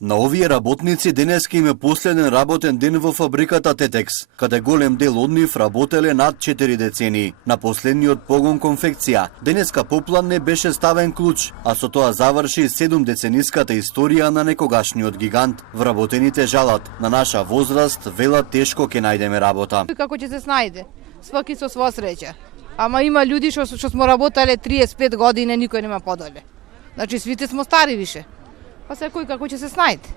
На овие работници денеска им е последен работен ден во фабриката Тетекс, каде голем дел од нив работеле над 4 децении. На последниот погон конфекција, денеска поплан не беше ставен клуч, а со тоа заврши 7-децениската историја на некогашниот гигант. Вработените жалат, на наша возраст велат тешко ќе најдеме работа. Како ќе се снајде? Сваки со своја среќа. Ама има луѓе што смо работеле 35 години, никој нема подоле. Значи свите смо стари више. Па секој како ќе се снајде.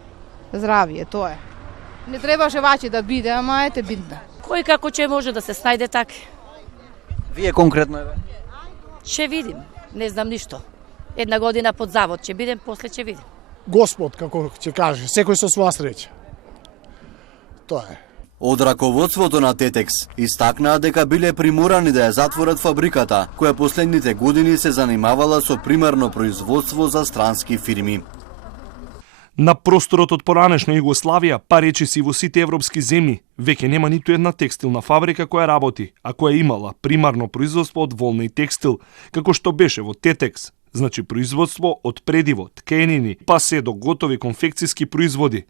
Здравие, тоа е. Не требаше ваче да биде, ама ете бидна. Кој како ќе може да се снајде така? Вие конкретно еве? Ќе видим, не знам ништо. Една година под завод ќе бидем, после ќе видим. Господ, како ќе каже, секој со своја среќа. Тоа е. Од раководството на Тетекс истакнаа дека биле приморани да ја затворат фабриката, која последните години се занимавала со примерно производство за странски фирми. На просторот од поранешна Југославија, па речиси во сите европски земји, веќе нема ниту една текстилна фабрика која работи, а која имала примарно производство од волна и текстил, како што беше во Тетекс, значи производство од предиво, ткенини, па се до готови конфекцијски производи.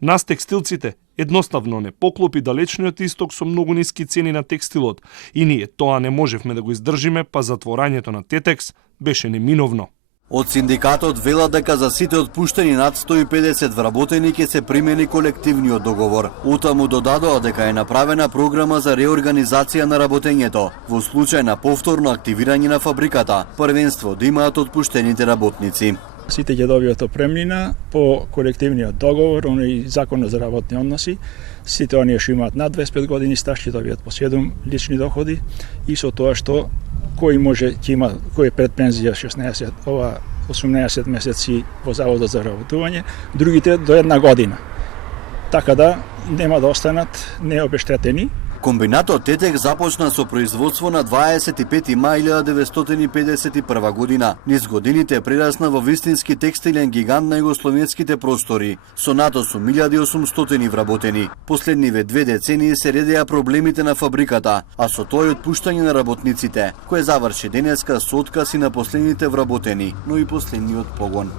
Нас текстилците едноставно не поклопи далечниот исток со многу ниски цени на текстилот и ние тоа не можевме да го издржиме, па затворањето на Тетекс беше неминовно. Од синдикатот велат дека за сите отпуштени над 150 вработени ќе се примени колективниот договор. Утаму додадоа дека е направена програма за реорганизација на работењето во случај на повторно активирање на фабриката, првенство да имаат отпуштените работници. Сите ќе добијат опремнина по колективниот договор, оној законот за работни односи. Сите оние што имаат над 25 години стаж ќе добијат по 7 лични доходи и со тоа што кој може ќе има кој е пред пензија 16, ова 18 месеци во заводот за работување, другите до една година. Така да нема да останат необештетени. Комбинатот Тетекс започна со производство на 25 мај 1951 година. Низ годините прерасна во вистински текстилен гигант на југословенските простори, со над 8800 вработени. Последниве 2 децении се редеа проблемите на фабриката, а со тоа и отпуштање на работниците, кое заврши денеска со отказ и на последните вработени, но и последниот погон.